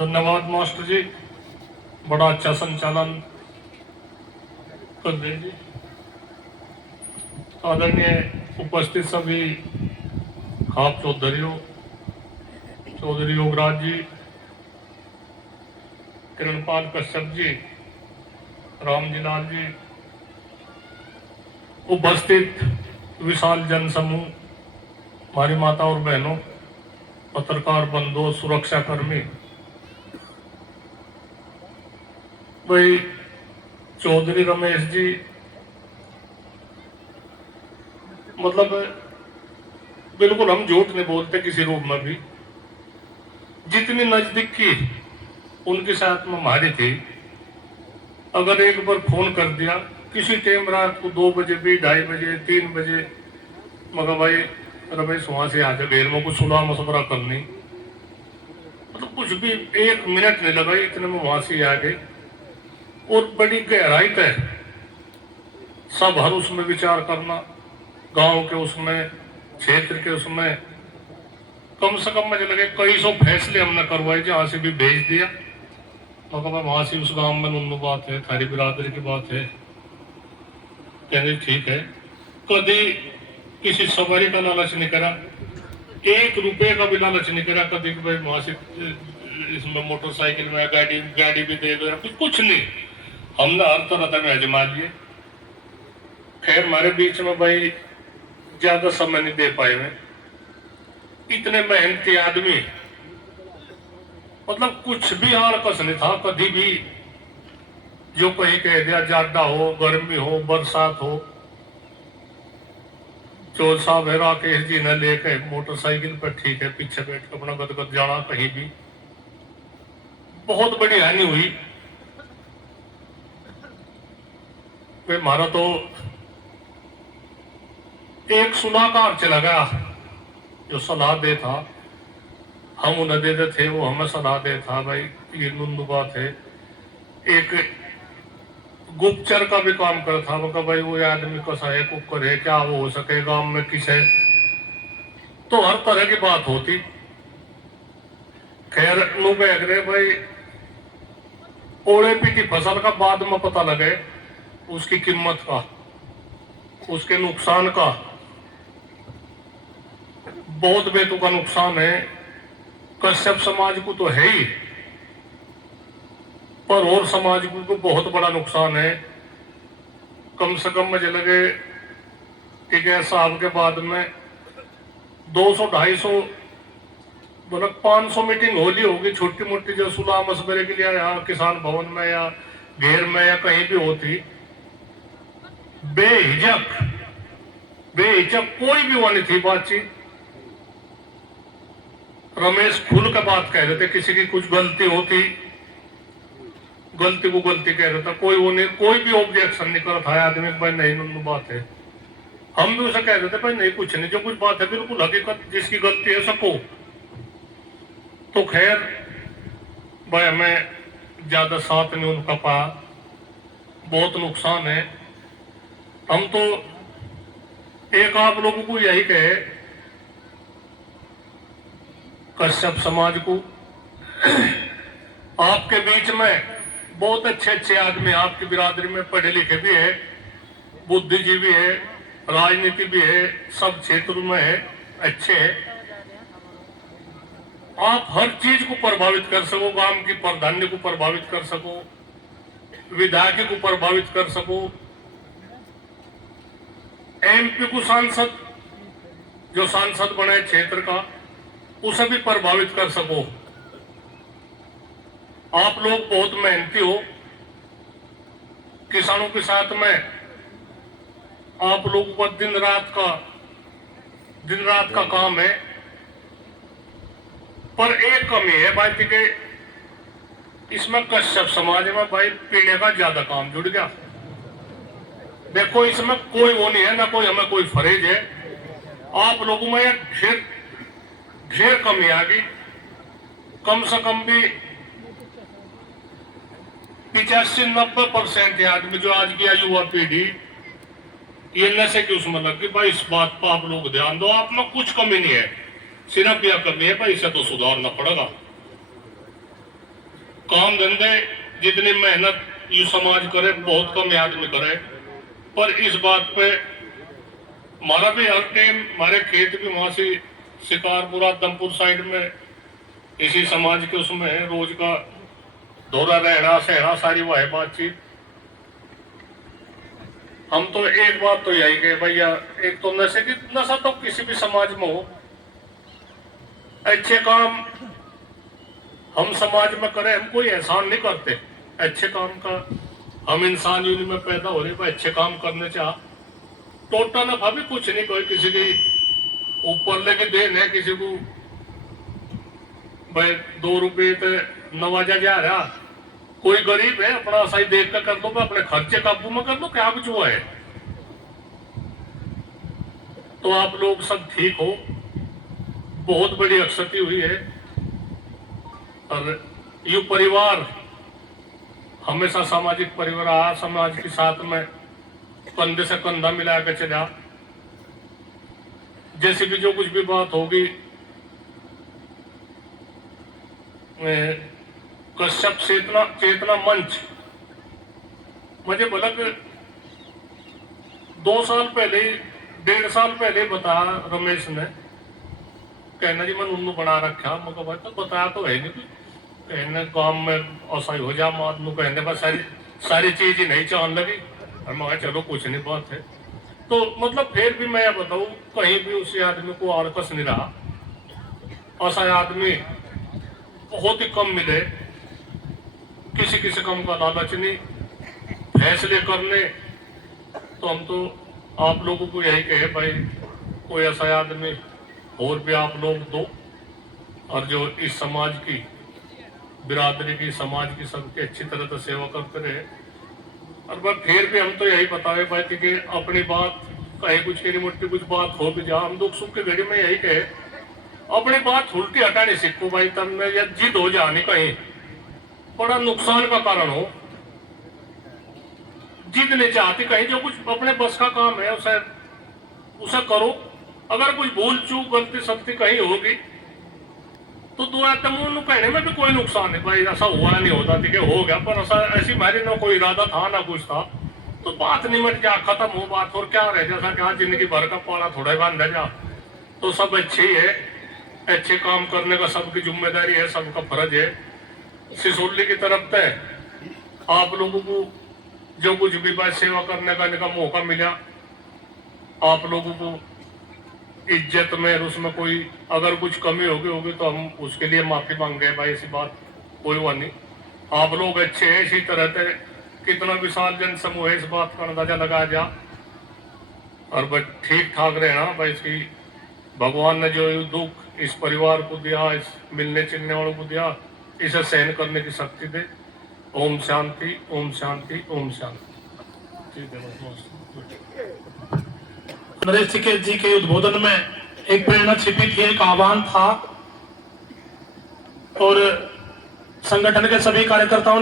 धन्यवाद मास्टर जी, बड़ा अच्छा संचालन कर रहे जी। आदरणीय उपस्थित सभी खाप चौधरियों, चौधरी योगराज जी, किरणपाल कश्यप जी, रामजी लाल जी, उपस्थित विशाल जन समूह, हमारी माता और बहनों, पत्रकार बंधु, सुरक्षा कर्मी, भाई चौधरी रमेश जी, मतलब बिल्कुल हम झूठ नहीं बोलते किसी रूप में भी। जितनी नजदीकी उनकी साथ में हमारी थी, अगर एक बार फोन कर दिया किसी टाइम रात को 2 बजे भी, 2:30 बजे, 3 बजे, मगर भाई रमेश वहां से आ जा, घेर में कुछ सुलह मशवरा करनी, मतलब कुछ भी 1 मिनट नहीं लगा, इतने में वहां से आ गए। और बड़ी गहराई तय सब हर उसमें विचार करना, गांव के उसमें, क्षेत्र के उसमें, कम से कम मुझे लगे कई सौ फैसले हमने करवाए, जहां से भी भेज दिया, मगर वहां से उस गांव में नुन्नू बात है, थारी बिरादरी की बात है, कहने ठीक है। कभी किसी सवारी का लालच नहीं करा, 1 रुपए का भी लालच नहीं करा कभी कि भाई वहां से इसमें मोटरसाइकिल में गाड़ी भी दे दो या कुछ नहीं। हमने हर तरह का आजमा लिए। खैर हमारे बीच में भाई ज्यादा समय नहीं दे पाए में, इतने मेहनती आदमी, मतलब कुछ भी आलकस नहीं था कभी भी। जो कहीं कह दिया, ज्यादा हो, गर्मी हो, बरसात हो, चौल साहब है राकेश जी ने लेके मोटरसाइकिल पर, ठीक है, पीछे बैठ के अपना गदगद जाना कहीं भी। बहुत बड़ी हानि हुई। हमारा तो एक सुनाकार चला गया, जो सलाह दे था, हम उन्हें देते थे, वो हमें सलाह दे था, भाई ये नुन्नू बात है। एक गुप्तचर का भी काम कर था, वो भाई वो आदमी कसा है, कुकर है, क्या वो हो सके गांव में किस है, तो हर तरह की बात होती। खैर नु कह रहे भाई ओले पीटी फसल का बाद में पता लगे उसकी कीमत का, उसके नुकसान का। बहुत बेतु का नुकसान है, कश्यप समाज को तो है ही, पर और समाज को तो बहुत बड़ा नुकसान है। कम से कम मुझे लगे कि साहब के बाद में 200-250 मतलब 500 मीटिंग होली होगी, छोटी मोटी, जो सुलह मशवरे के लिए यहाँ किसान भवन में या घेर में या कहीं भी होती। बेहिजक कोई भी वाली थी बातचीत। रमेश खुल कर बात कह रहे थे, किसी की कुछ गलती होती, गलती को गलती कह रहा था, कोई वो नहीं, कोई भी ऑब्जेक्शन नहीं कर था आदमी, भाई नहीं नुन्नू बात है। हम भी उसे कह रहे थे, भाई नहीं कुछ नहीं, जो कुछ बात है बिल्कुल हकीकत, जिसकी गलती है सबको। तो खैर भाई हमें ज्यादा साथ नहीं उनका पाया, बहुत नुकसान है। हम तो एक आप लोगों को यही कहे, कश्यप समाज को, आपके बीच में बहुत अच्छे अच्छे आदमी, आपकी बिरादरी में पढ़े लिखे भी है, बुद्धिजीवी है, राजनीति भी है, सब क्षेत्रों में है, अच्छे है। आप हर चीज को प्रभावित कर सको, गांव की प्रधान्य को प्रभावित कर सको, विधायक को प्रभावित कर सको, एमपी को सांसद, जो सांसद बने क्षेत्र का, उसे भी प्रभावित कर सको। आप लोग बहुत मेहनती हो, किसानों के साथ में आप लोगों का दिन रात का काम है। पर एक कमी है भाई के इसमें, कश्यप समाज में भाई पीने का ज्यादा काम जुड़ गया। देखो इसमें कोई वो नहीं है ना, कोई हमें कोई फरेज है, आप लोगों में ढेर कमी आ गई। कम से कम भी 85-90% आदमी जो आज की युवा पीढ़ी ये नशे की उसमें लग गई। भाई इस बात पर आप लोग ध्यान दो, आप में कुछ कमी नहीं है, सिर्फ यह कमी है भाई, इसे तो सुधारना पड़ेगा। काम धंधे जितनी मेहनत ये समाज करे बहुत कम आदमी करे। पर इस बात पे हमारा भी हर टाइम हमारे खेत भी वहां से शिकारपुरा दमपुर साइड में इसी समाज के उसमें है, रोज का दौरा रहना सहना सारी वो है बातचीत। हम तो एक बात तो यही कहे भैया, एक तो नशे की नशा तो किसी भी समाज में हो, अच्छे काम हम समाज में करें, हम कोई एहसान नहीं करते अच्छे काम का। हम इंसान यूनि में पैदा हो रहे भाई अच्छे काम करने चाह, टोटा नफा भी कुछ नहीं, कोई किसी की ऊपर लेके देन है किसी को भाई 2 रुपये तो नवाजा जा रहा, कोई गरीब है अपना सही देख कर दो, अपने खर्चे काबू में कर दो, क्या कुछ हुआ है। तो आप लोग सब ठीक हो, बहुत बड़ी अक्षति हुई है और ये परिवार हमेशा सामाजिक परिवार रहा, समाज के साथ में कंधे से कंधा मिला के चला। जैसे भी जो कुछ भी बात होगी कश्यप चेतना मंच मुझे बोला कि 2 साल पहले 1.5 साल पहले बताया रमेश ने, कहना जी मैं उन्नू बना रखा, मुझे भाई तो बताया तो है नहीं, कहने काम में असहाय हो जा आदमी, कहने बस सारी चीज ही नहीं चाहने लगी। और मैं चलो कुछ नहीं बात है। तो मतलब फिर भी मैं बताऊं कहीं भी उसी आदमी को आड़कस नहीं रहा, असहाय आदमी बहुत ही कम मिले, किसी किसी कम का लालच नहीं, फैसले करने। तो हम तो आप लोगों को यही कहे भाई कोई ऐसा आदमी और भी आप लोग दो, और जो इस समाज की बिरादरी की समाज की सबकी अच्छी तरह से सेवा करते रहे। और बस फिर भी हम तो यही बताए भाई कि अपनी बात कहीं कुछ की मोटी कुछ बात हो भी जा, हम दुख सुख के घड़ी में यही कहे अपनी बात उल्टी हटाने सीखो भाई, तब में या जिद हो जानी कहीं बड़ा नुकसान का कारण हो, जिद नहीं चाहती कहीं, जो कुछ अपने बस का काम है उसे करो। अगर कुछ भूल चूक गलती सख्ती कहीं होगी तो दुआ तमून कहने में भी कोई नुकसान नहीं भाई, ऐसा हुआ नहीं होता थी कि हो गया, पर ऐसा ऐसी हमारी ना कोई इरादा था ना कुछ था, तो बात निमट जा खत्म हो बात, और क्या रह जैसा क्या जिंदगी भर का पाला थोड़ा बांधा जा। तो सब अच्छे ही है, अच्छे काम करने का सबकी जिम्मेदारी है, सबका फर्ज है। सिसोली की तरफ से आप लोगों को जो कुछ भी बात सेवा करने का मौका मिला, आप लोगों को इज्जत में उसमें कोई अगर कुछ कमी होगी तो हम उसके लिए माफी मांग गए भाई, ऐसी बात कोई वो नहीं। आप लोग अच्छे हैं, इसी तरह से कितना विशाल जन समूह है इस बात का अंदाजा लगाया जा, और बस ठीक ठाक रहना भाई। इसकी भगवान ने जो दुख इस परिवार को दिया, इस मिलने चिलने वालों को दिया, इसे सहन करने की शक्ति दे। ओम शांति ओम शांति ओम शांति। ठीक है, नरेश जी के उद्बोधन में एक प्रेरणा छिपी थी, एक आह्वान था, और संगठन के सभी कार्यकर्ताओं ने